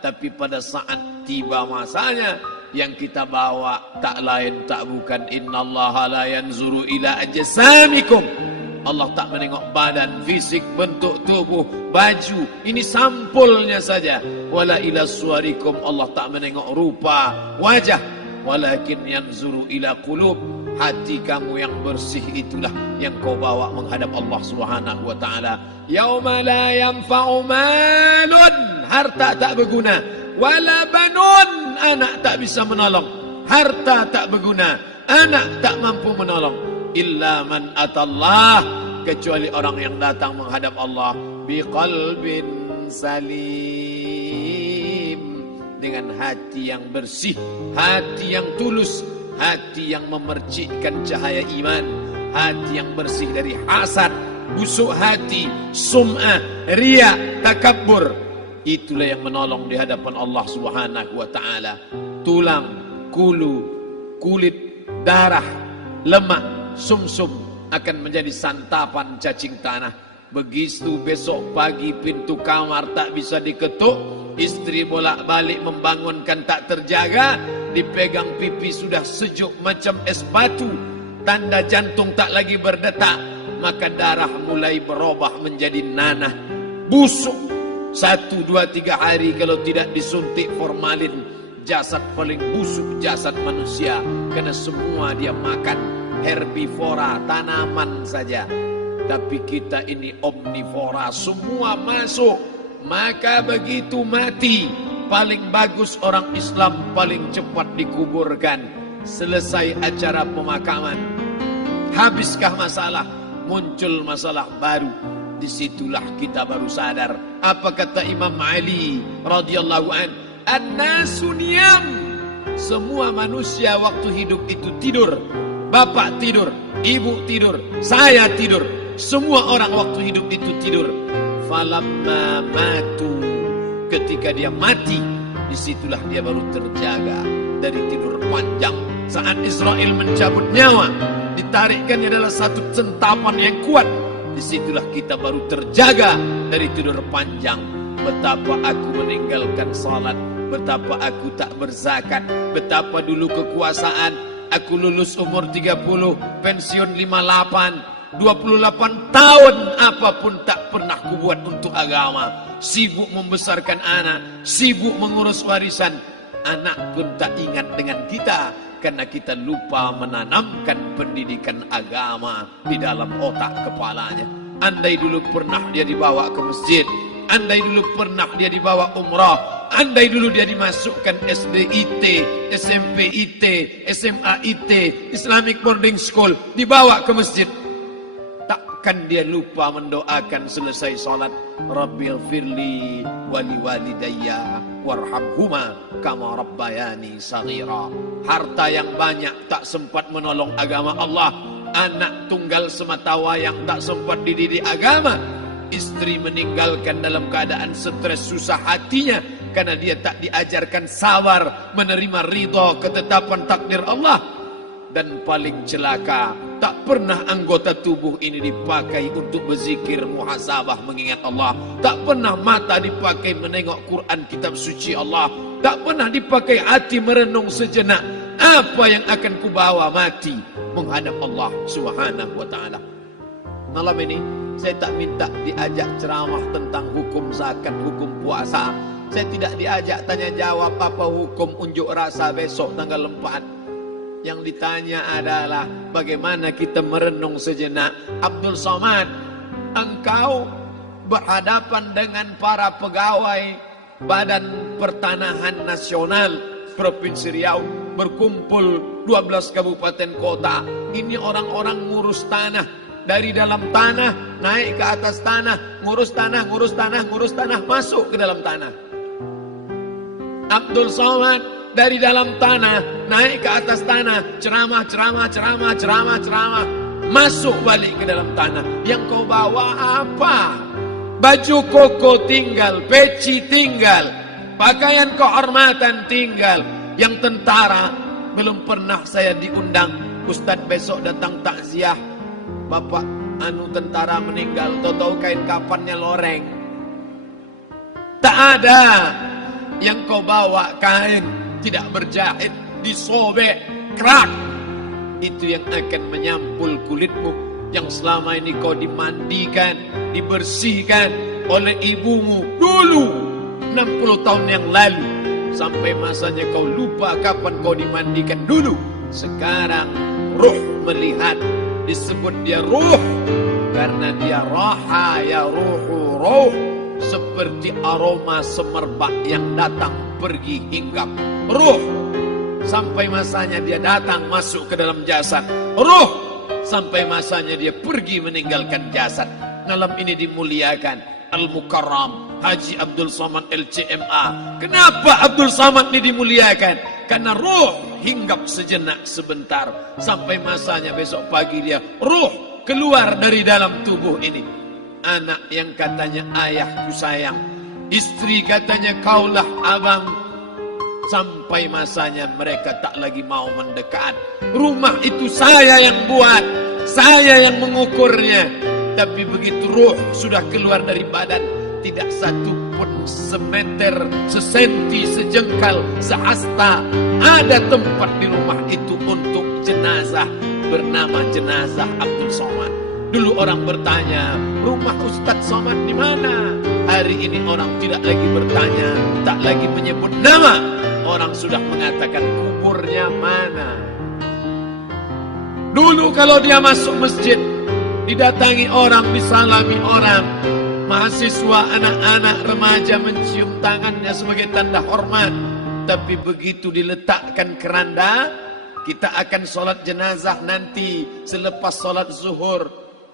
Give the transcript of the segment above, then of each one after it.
Tapi pada saat tiba masanya, yang kita bawa tak lain tak bukan innallaha la yanzuru ila ajsamikum. Allah tak menengok badan, fisik, bentuk tubuh, baju. Ini sampulnya saja. Wala ila suwarikum. Allah tak menengok rupa, wajah. Walakin yanzuru ila qulub. Hati kamu yang bersih itulah yang kau bawa menghadap Allah Subhanahu wa taala. Yauma la yanfa'u malun, harta tak berguna, wala banun, anak tak bisa menolong. Harta tak berguna, anak tak mampu menolong. Illa man atallah, kecuali orang yang datang menghadap Allah biqalbin salim, dengan hati yang bersih, hati yang tulus, hati yang memercikkan cahaya iman, hati yang bersih dari hasad, busuk hati, sum'ah, riya, takabbur. Itulah yang menolong di hadapan Allah Subhanahu wa taala. Tulang, kulu, kulit, darah, lemak, sumsum akan menjadi santapan cacing tanah. Begitu besok pagi pintu kamar tak bisa diketuk, istri bolak-balik membangunkan tak terjaga, dipegang pipi sudah sejuk macam es batu, tanda jantung tak lagi berdetak, maka darah mulai berubah menjadi nanah, busuk. 1, 2, 3 hari kalau tidak disuntik formalin, jasad paling busuk jasad manusia, karena semua dia makan herbivora, tanaman saja. Tapi kita ini omnivora, semua masuk. Maka begitu mati, paling bagus orang Islam paling cepat dikuburkan. Selesai acara pemakaman, habiskah masalah, muncul masalah baru. Disitulah kita baru sadar. Apa kata Imam Ali radhiyallahu an? An-nasu niyam. Semua manusia waktu hidup itu tidur. Bapak tidur, ibu tidur, saya tidur. Semua orang waktu hidup itu tidur. Falamma matu, ketika dia mati, disitulah dia baru terjaga dari tidur panjang. Saat Israel mencabut nyawa, ditarikkannya adalah satu centapan yang kuat. Disitulah kita baru terjaga dari tidur panjang. Betapa aku meninggalkan salat, betapa aku tak berzakat, betapa dulu kekuasaan. Aku lulus umur 30, pensiun 58, 28 tahun apapun tak pernah kubuat untuk agama. Sibuk membesarkan anak, sibuk mengurus warisan. Anak pun tak ingat dengan kita, karena kita lupa menanamkan pendidikan agama di dalam otak kepalanya. Andai dulu pernah dia dibawa ke masjid, andai dulu pernah dia dibawa umrah, andai dulu dia dimasukkan SD IT, SMP IT, SMA IT, Islamic Boarding School, dibawa ke masjid, takkan dia lupa mendoakan selesai salat, Rabbil firli wali walidayya warhamhuma kama rabbayani saghira. Harta yang banyak tak sempat menolong agama Allah. Anak tunggal semata wayang tak sempat dididik agama. Istri meninggalkan dalam keadaan stres susah hatinya, karena dia tak diajarkan sabar menerima ridha ketetapan takdir Allah. Dan paling celaka, tak pernah anggota tubuh ini dipakai untuk berzikir, muhasabah, mengingat Allah. Tak pernah mata dipakai menengok Quran, kitab suci Allah. Tak pernah dipakai hati merenung sejenak, apa yang akan kubawa mati menghadap Allah Subhanahu wa ta'ala. Malam ini saya tak minta diajak ceramah tentang hukum zakat, hukum puasa. Saya tidak diajak tanya jawab apa hukum unjuk rasa besok tanggal 4. Yang ditanya adalah bagaimana kita merenung sejenak. Abdul Somad, engkau berhadapan dengan para pegawai Badan Pertanahan Nasional Provinsi Riau, berkumpul 12 kabupaten kota. Ini orang-orang ngurus tanah, dari dalam tanah naik ke atas tanah, ngurus tanah, ngurus tanah, ngurus tanah, masuk ke dalam tanah. Abdul Somad dari dalam tanah naik ke atas tanah, ceramah, masuk balik ke dalam tanah. Yang kau bawa apa? Baju koko tinggal, peci tinggal, pakaian kehormatan tinggal. Yang tentara belum pernah saya diundang. Ustadz besok datang takziah, bapak tentara meninggal, tahu kain kafannya loreng. Tak ada. yang kau bawa kain tidak berjahit, disobek, kerak. Itu yang akan menyampul kulitmu yang selama ini kau dimandikan, dibersihkan oleh ibumu dulu 60 tahun yang lalu. Sampai masanya kau lupa kapan kau dimandikan dulu. Sekarang ruh melihat, disebut dia ruh karena dia raha ya ruhu ruh, seperti aroma semerbak yang datang pergi hinggap. Ruh sampai masanya dia datang masuk ke dalam jasad. Ruh sampai masanya dia pergi meninggalkan jasad. Malam ini dimuliakan Al-Mukarram Haji Abdul Somad LCMA. Kenapa Abdul Somad ini dimuliakan? Karena ruh hinggap sejenak sebentar, sampai masanya besok pagi dia ruh keluar dari dalam tubuh ini. Anak yang katanya ayahku sayang, istri katanya kaulah abang, sampai masanya mereka tak lagi mau mendekat. Rumah itu saya yang buat, saya yang mengukurnya. Tapi begitu ruh sudah keluar dari badan, tidak satu pun semeter, sesenti, sejengkal, sehasta ada tempat di rumah itu untuk jenazah bernama jenazah Abdul Somad. Dulu orang bertanya, rumah Ustadz Somad di mana? Hari ini orang tidak lagi bertanya, tak lagi menyebut nama. Orang sudah mengatakan kuburnya mana. Dulu kalau dia masuk masjid, didatangi orang, disalami orang, mahasiswa, anak-anak, remaja mencium tangannya sebagai tanda hormat. Tapi begitu diletakkan keranda, kita akan sholat jenazah nanti selepas sholat zuhur.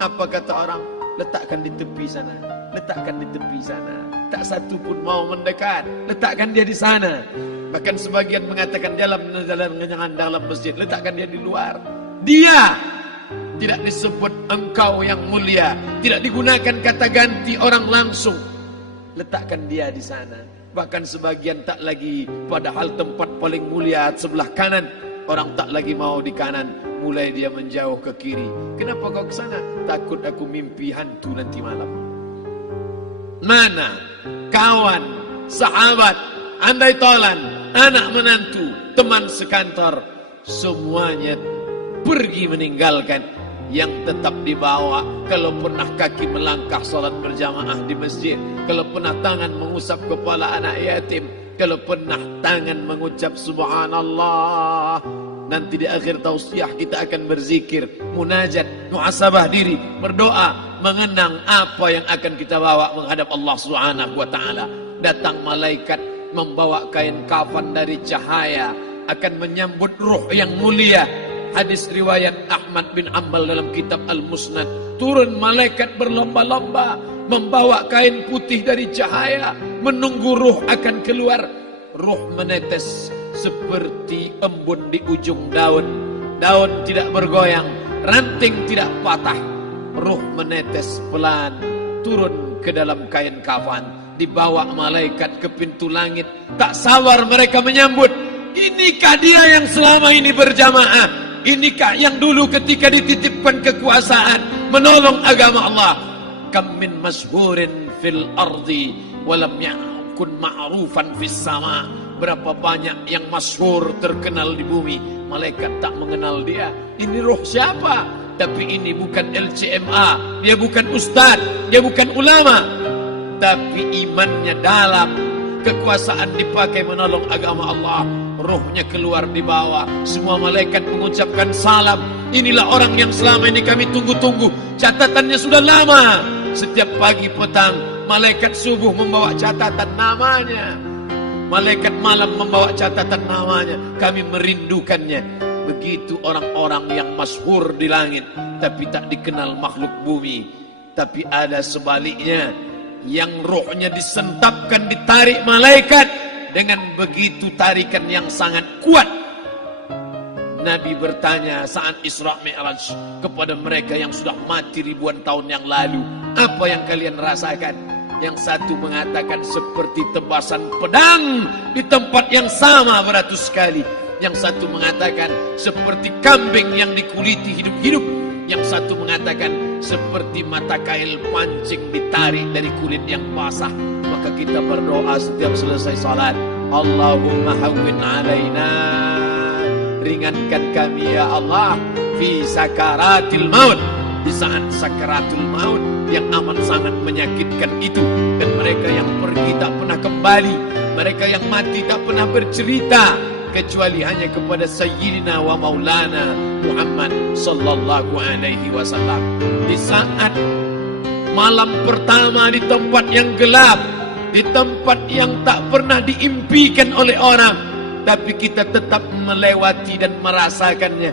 Apa kata orang? Letakkan di tepi sana, letakkan di tepi sana. Tak satu pun mau mendekat, letakkan dia di sana. Bahkan sebagian mengatakan dalam masjid, letakkan dia di luar. Dia tidak disebut engkau yang mulia, tidak digunakan kata ganti orang langsung. Letakkan dia di sana. Bahkan sebagian tak lagi, padahal tempat paling mulia sebelah kanan, orang tak lagi mau di kanan, mulai dia menjauh ke kiri. Kenapa kau ke sana? Takut aku mimpi hantu nanti malam. Mana kawan, sahabat, andai tolan, anak menantu, teman sekantor, semuanya pergi meninggalkan. Yang tetap dibawa, kalau pernah kaki melangkah salat berjamaah di masjid, kalau pernah tangan mengusap kepala anak yatim, kalau pernah tangan mengucap subhanallah. Nanti di akhir tausiah kita akan berzikir, munajat, muhasabah diri, berdoa, mengenang apa yang akan kita bawa menghadap Allah Subhanahu wa taala. Datang malaikat membawa kain kafan dari cahaya, akan menyambut ruh yang mulia. Hadis riwayat Ahmad bin Ambal dalam kitab Al-Musnad. Turun malaikat berlomba-lomba membawa kain putih dari cahaya, menunggu ruh akan keluar. Ruh menetes seperti embun di ujung daun. Daun tidak bergoyang, ranting tidak patah. Ruh menetes pelan turun ke dalam kain kafan, dibawa malaikat ke pintu langit. Tak sabar mereka menyambut. Inikah dia yang selama ini berjamaah? Inikah yang dulu ketika dititipkan kekuasaan menolong agama Allah? Kam min masyhurin fil ardi walam yakun ma'rufan fis sama. Berapa banyak yang masyhur terkenal di bumi, malaikat tak mengenal dia. Ini roh siapa? Tapi ini bukan LCMA, dia bukan ustaz, dia bukan ulama, tapi imannya dalam. Kekuasaan dipakai menolong agama Allah. Ruhnya keluar di bawah. Semua malaikat mengucapkan salam. Inilah orang yang selama ini kami tunggu-tunggu. Catatannya sudah lama. Setiap pagi petang malaikat subuh membawa catatan namanya, malaikat malam membawa catatan namanya. Kami merindukannya. Begitu orang-orang yang masyhur di langit tapi tak dikenal makhluk bumi. Tapi ada sebaliknya, yang rohnya disentapkan, ditarik malaikat dengan begitu tarikan yang sangat kuat. Nabi bertanya saat Isra Mi'raj kepada mereka yang sudah mati ribuan tahun yang lalu, apa yang kalian rasakan? Yang satu mengatakan seperti tebasan pedang di tempat yang sama beratus kali. Yang satu mengatakan seperti kambing yang dikuliti hidup-hidup. Yang satu mengatakan seperti mata kail pancing ditarik dari kulit yang basah. Maka kita berdoa setiap selesai salat, Allahumma hawwin alaina, ringankan kami ya Allah, fi sakaratil maut, di saat sakaratul maut yang amat sangat menyakitkan itu. Dan mereka yang pergi tak pernah kembali, mereka yang mati tak pernah bercerita kecuali hanya kepada Sayyidina wa Maulana Muhammad sallallahu alaihi wasallam. Di saat malam pertama di tempat yang gelap, di tempat yang tak pernah diimpikan oleh orang, tapi kita tetap melewati dan merasakannya.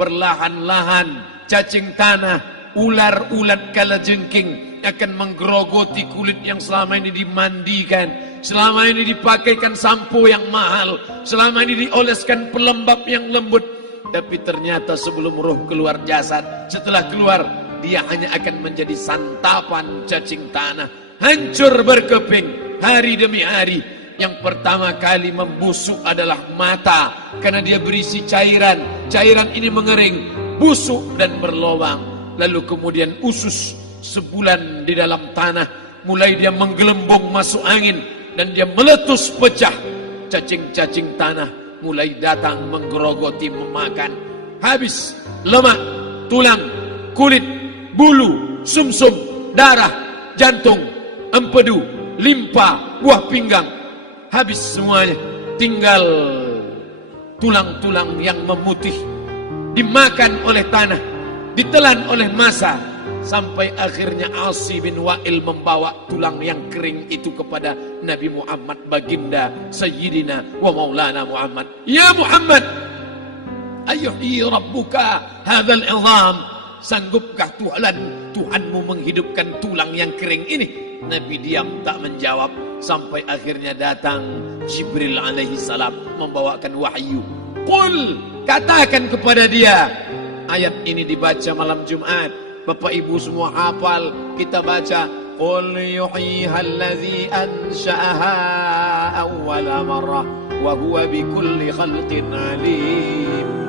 Perlahan-lahan cacing tanah, ular-ulat kalajengking akan menggerogoti kulit yang selama ini dimandikan, selama ini dipakaikan sampo yang mahal, selama ini dioleskan pelembab yang lembut. Tapi ternyata sebelum roh keluar jasad, setelah keluar, dia hanya akan menjadi santapan cacing tanah, hancur berkeping hari demi hari. Yang pertama kali membusuk adalah mata, karena dia berisi cairan. Cairan ini mengering, busuk dan berlubang. Lalu kemudian usus sebulan di dalam tanah, mulai dia menggelembung masuk angin dan dia meletus pecah. Cacing-cacing tanah mulai datang menggerogoti, memakan. Habis lemak, tulang, kulit, bulu, sumsum, darah, jantung, empedu, limpa, buah pinggang. Habis semuanya, tinggal tulang-tulang yang memutih, dimakan oleh tanah, ditelan oleh massa, sampai akhirnya Asi bin Wa'il membawa tulang yang kering itu kepada Nabi Muhammad, baginda Sayyidina wa Maulana Muhammad. Ya Muhammad, ayuhyi rabbuka hadzal izam, sanggupkah Tuhanmu menghidupkan tulang yang kering ini? Nabi diam tak menjawab, sampai akhirnya datang Jibril alaihi salam membawakan wahyu. Qul, katakan kepada dia. Ayat ini dibaca malam Jumat, Bapak Ibu semua hafal, kita baca. Qul yuhyiha allazi ansha'aha awwala marrah wa huwa bikulli khalqin alim.